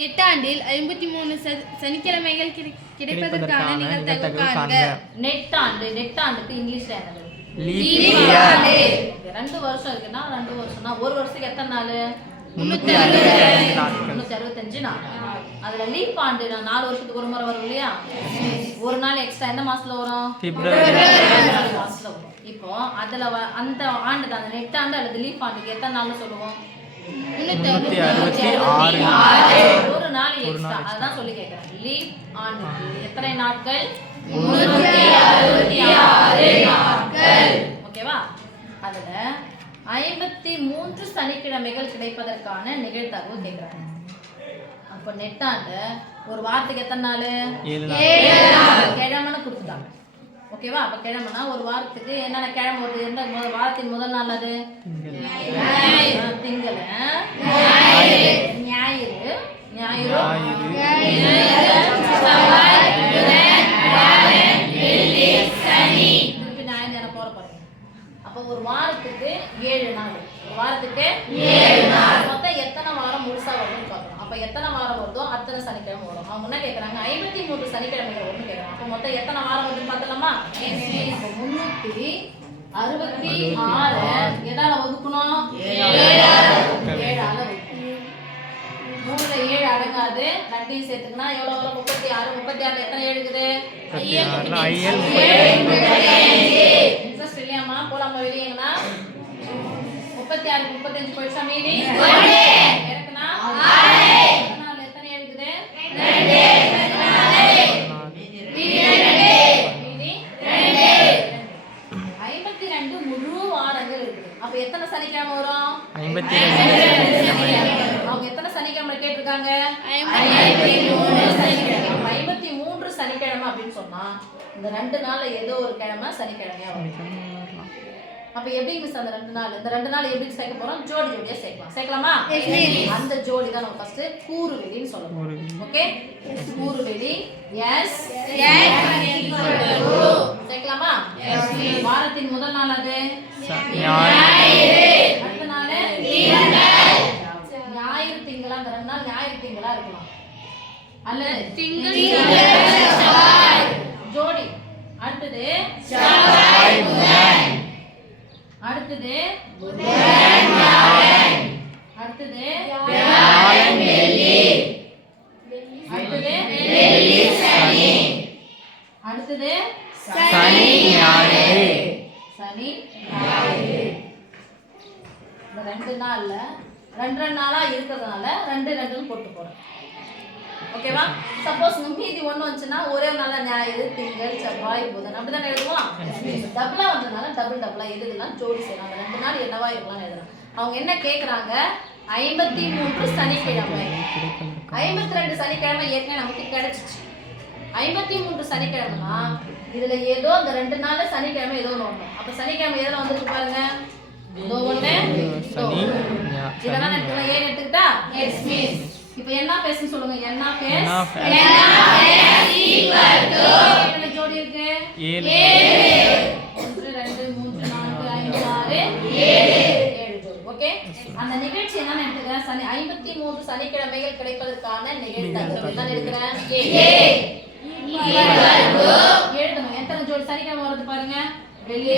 நெட்டாண்டில் 53 சனிக்கிழமைகள் கிடைப்பதற்கான நிகழ்தகவு காண்க. நெட்டாண்டுக்கு இங்கிலீஷ்ல என்னது? ரெண்டு வருஷம் இருக்குன்னா 2 வருஷம்னா ஒரு வருஷத்துக்கு எத்தனை நாள்? 365 நாள். அதுல லீப் ஆண்டு 4 வருஷத்துக்கு ஒரு முறை வரும் இல்லையா? ஒரு நாள் எக்ஸ்ட்ரா எந்த மாசத்துல வரும்? பிப்ரவரி மாசத்துல வரும். இப்போ அதுல அந்த ஆண்டு தான் நெட்டாண்டு அல்லது லீப் ஆண்டுக்கு எத்தனை நாள் சொல்லுவோம்? 366 ஒரு நாள் எக்ஸ்ட்ரா. அதான் சொல்லி கேக்குறேன். லீப் ஆண்டுக்கு எத்தனை நாட்கள்? 366 நாட்கள். ஓகேவா? அதுல 53 சனிக்கிழமைகள் கிடைப்பதற்கான நிகழ்தகவு கேக்குறாங்க. அப்ப நெட்டாண்டு ஒரு வாரத்துக்கு எத்தனை நாள்? 7 நாள். கிழமைன்னு கொடுத்துட்டாங்க. ஓகேவா? அப்ப கிழமைனா ஒரு வாரத்துக்கு என்னென்ன கிழமை வருது? எந்த வாரத்தின் முதல் நாள்? அது திங்கள், ஞாயிறு, திருப்பி ஞாயிறு போற பாருங்க. அப்ப ஒரு வாரத்துக்கு 7 நாள். ஒரு வாரத்துக்கு 7 நாள். மொத்தம் எத்தனை வாரம் முழுசா வரும்னு பார்க்கணும். அப்ப எத்தனை வாரம் வருதோ அத்தனை சனிக்கிழமை வரும். அவங்க என்ன கேட்கறாங்க? 53 சனிக்கிழமைகள் வரும்னு கேட்கறாங்க. அப்ப மொத்தம் எத்தனை வாரம் வருதுன்னு பார்த்தலாமா? 366 எதால ஒதுக்கணும்? 7ஆல ஒதுக்கணும். 3ல 7 அடங்காது. ரெண்டையும் சேர்த்துக்கினா எவ்வளவு வரும்? 36. 36ல எத்தனை 7 இருக்குது? இன்ட்ரெஸ்ட் இல்லையாமா? போலாமா வெளியேங்கண்ணா? 36 35 போயிடுச்சா? மீதி இருக்குன்னா 4 எத்தனை இருக்குது? 52 முழு வாரங்கள் இருக்குது. அப்ப எத்தனை சனிக்கிழமை வரும்? 52. அவங்க எத்தனை சனிக்கிழமை கேட்டிருக்காங்க? 53 சனிக்கிழமை. 53 சனிக்கிழமை அப்படின்னு சொன்னா இந்த 2 நாள்ல ஏதோ ஒரு கிழமை சனிக்கிழமையா வரும். அப்ப எப்படி மிஸ் அந்த 2 நாள்? இந்த 2 நாள் எப்படி சேர்க்க போறோம்? ஜோடியா சேர்க்கலாம். சேர்க்கலாமா? அந்த ஜோடி தான் நம்ம ஃபர்ஸ்ட் கூறு வெளின்னு சொல்லுவோம். ஓகே? கூறு வெளி எஸ் சேர்க்கலாமா? வாரத்தின் முதல் நாள் அது ஞாயிறு. அடுத்த நாள் ஞாயிறு திங்களா? அந்த 2 நாள் ஞாயிறு திங்களா இருக்கலாம். அல்லது திங்கள் ஜோடி. அடுத்தது அடுத்தது அடுத்தது அடுத்தது சனி ஞாயிறு. இந்த 2 நாள்ல 2 நாளா இருக்கிறதுனால 2 போட்டு போறோம். ஓகேவா? சப்போஸ் மீதி 1 வந்துச்சுன்னா ஒரே நாளா ஞாயிறு திங்கள் செவ்வாய் புதன் அப்படிதான் எழுதுவோம். டபுளா வந்ததுனால டபுளா எதுலாம் ஜோடி செய்யலாம். அந்த 2 நாள் என்னவா இருக்கலாம் எழுதலாம். அவங்க என்ன கேக்குறாங்க? 53 சனிக்கிழமை. 52 சனிக்கிழமை ஏற்கனவே நமக்கு கிடைச்சிச்சு. 53 சனிக்கிழமைனா இதுல ஏதோ அந்த 2 நாள்ல சனிக்கிழமை ஏதோ ஒண்ணு வரும். அப்ப சனிக்கிழமை எதுல வந்துருக்கு பாருங்க? இதோ ஒண்ணு இதெல்லாம் எடுத்துக்கலாம். ஏன் எடுத்துக்கிட்டா எஸ் மிஸ். இப்போ என்ன பேஸ்னு சொல்லுங்க. என்ன பேஸ் ஈக்குவல் டு எத்தனை ஜோடி இருக்கு? 7. 1 2 3 4 5 6 7 ஜோடி. ஓகே? அந்த நிகழ்ச்சி என்னன்னு எடுத்துக்கிறேன்? 53 சனிக்கிழமைகள் கிடைப்பதற்கான நிகழ்தகவு தான் எடுக்கிறேன். எழுதணும். எத்தனை ஜோடி சனிக்கிழமை வருது பாருங்க? வெள்ளி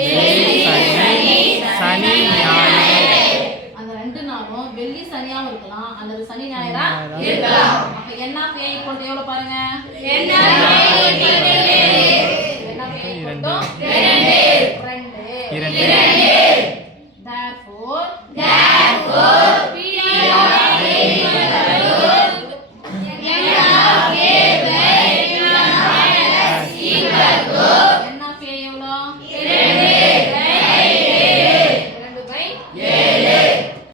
சனி ஞாயிறு. அந்த 2 நாளும் வெள்ளி சனியாவும் இருக்கலாம் அல்லது சனி ஞாயிறா இருக்கலாம். அப்ப என்ன பே ஈக்குவல் டு எவ்வளவு பாருங்க? என்ன பே ஈக்குவல் டு 2.